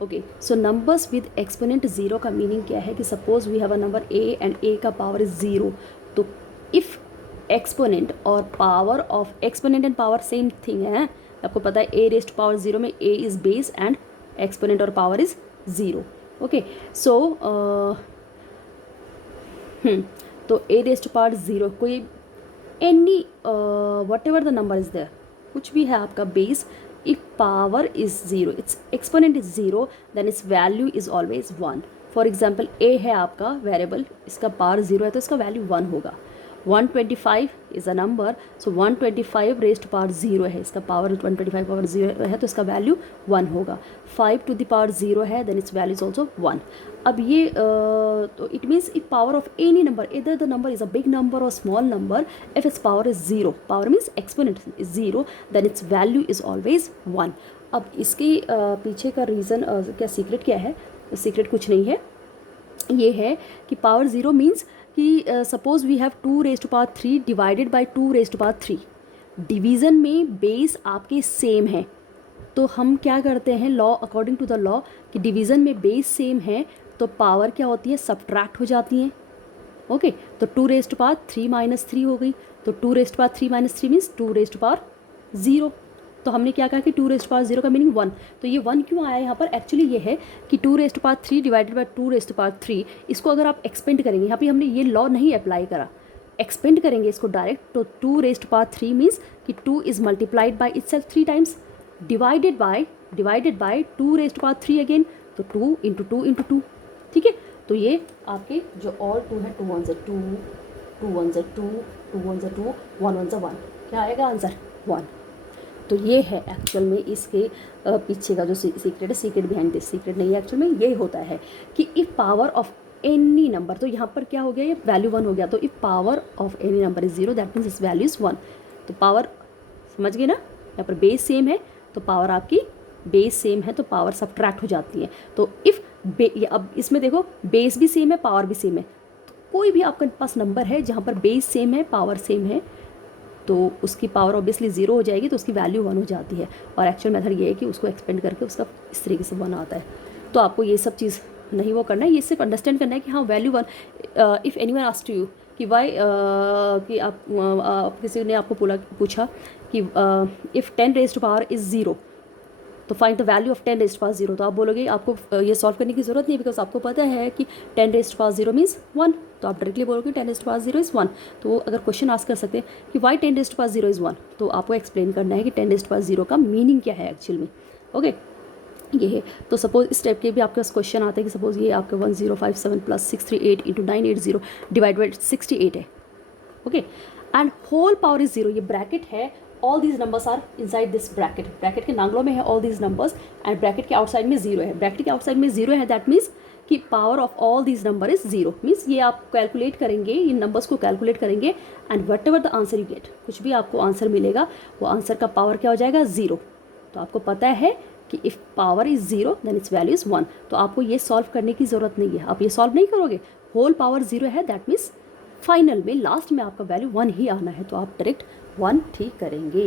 Okay, so numbers with exponent zero का meaning क्या है कि suppose we have a number a and a का पावर इज़ ज़ीरो, तो इफ़ एक्सपोनेंट और power of exponent and power same thing है, आपको पता है ए रेस्ट पावर ज़ीरो में a is base and exponent और power is zero. Okay, so तो ए रेस्ट पावर ज़ीरो कोई any whatever the number is there, कुछ भी है आपका base, if power is 0, its exponent is 0, then its value is always 1. For example a है आपका variable, इसका power 0 है तो इसका वैल्यू 1 होगा। 125 is a number, so 125 rest power 0 है, इसका पावर 125 पावर 0 है तो इसका वैल्यू 1 होगा। 5 टू द पावर 0 है, then its value is also 1। अब ये तो it means if power of any number, इधर the number is a big number और small number, if its power is 0, power means exponent is 0, then its value is always 1। अब इसके पीछे का reason क्या सीक्रेट क्या है? सीक्रेट कुछ नहीं है, ये है कि पावर 0 मीन्स कि suppose we have 2 raise to power 3 divided by 2 raise to power 3। Division में बेस आपके सेम है, तो हम क्या करते हैं, law according to the law कि डिवीज़न में बेस सेम है तो पावर क्या होती है, सब्ट्रैक्ट हो जाती हैं। ओके, तो 2 रेज़ टू पावर 3 माइनस 3 हो गई, तो 2 raise to power 3 minus 3 means 2 raise to power 0। तो हमने क्या कहा कि 2 रेज़ टू पावर 0 का मीनिंग 1। तो ये 1 क्यों आया यहाँ पर? एक्चुअली ये है कि 2 raise to power 3 divided by 2 raise to power 3, इसको अगर आप एक्सपेंड करेंगे, यहाँ पे हमने ये लॉ नहीं अप्लाई करा, एक्सपेंड करेंगे इसको डायरेक्ट, तो 2 रेज़ टू पावर 3 मीन्स कि 2 is multiplied by itself 3 times, divided by 2 raise to power 3 again, तो 2 इंटू 2 इंटू 2। ठीक है, तो ये आपके जो और 2 है, 2 1 2, 2 1 2, 2 1 2, 1 1 1, क्या आएगा आंसर? 1। तो ये है एक्चुअल में इसके पीछे का जो सीक्रेट है, सीक्रेट बिहाइंड दिस, सीक्रेट नहीं है एक्चुअल में, ये होता है कि if power of any number, तो यहाँ पर क्या हो गया, ये वैल्यू 1 हो गया, तो if power of any number is 0, that means इस वैल्यू इज़ 1। तो पावर समझ गए ना, यहाँ पर बेस सेम है तो पावर आपकी बेस सेम है तो पावर सब्ट्रैक्ट हो जाती है। तो इफ़ अब इसमें देखो बेस भी सेम है, पावर भी सेम है, तो कोई भी आपके पास नंबर है जहाँ पर बेस सेम है, पावर सेम है, तो उसकी पावर ऑब्वियसली 0 हो जाएगी, तो उसकी वैल्यू 1 हो जाती है। और एक्चुअल मेथड ये है कि उसको एक्सपेंड करके उसका इस तरीके से 1 आता है। तो आपको ये सब चीज़ नहीं वो करना है, ये सिर्फ अंडरस्टैंड करना है कि हाँ value 1। If anyone asked you कि वाई कि आप किसी ने आपको पूछा कि if 10 raise to power is 0, तो find the value of 10 raise to power 0, तो आप बोलोगे आपको ये सॉल्व करने की ज़रूरत नहीं है, बिकॉज आपको पता है कि 10 रेज़ टू पावर 0 मीन्स 1, तो आप डायरेक्टली बोलोगे 10 रेज़ टू पावर 0 इज़ 1। तो अगर क्वेश्चन आस्क कर सकते हैं कि why 10 raise to power 0 is 1, तो आपको एक्सप्लेन करना है कि 10 रेज़ टू पावर 0 का मीनिंग क्या है एक्चुअल में। ओके, ये है। तो सपोज इस टाइप के भी आपके पास क्वेश्चन आते हैं कि सपोज ये आपका 1057 प्लस 638 इंटू 980 डिवाइड बाई 68 है। Okay, and whole power is 0, ये ब्रैकेट है, all these numbers are inside this bracket, bracket के नांगलों में है all these numbers, and bracket के आउटसाइड में 0 है, ब्रैकेट के आउटसाइड में 0 है, दैट मीन्स कि power of all these number is 0, means ये आप कैलकुलेट करेंगे, इन नंबर्स को कैलकुलेट करेंगे, and whatever the answer you get, कुछ भी आपको आंसर मिलेगा वो आंसर का पावर क्या हो जाएगा? 0। तो आपको पता है कि if power is 0 then its value is 1। तो आपको ये सॉल्व करने की ज़रूरत नहीं है, आप ये सॉल्व नहीं करोगे, होल पावर 0 है, दैट मीन्स फाइनल में लास्ट में आपका वैल्यू 1 ही आना है, तो आप डायरेक्ट 1 ठीक करेंगे।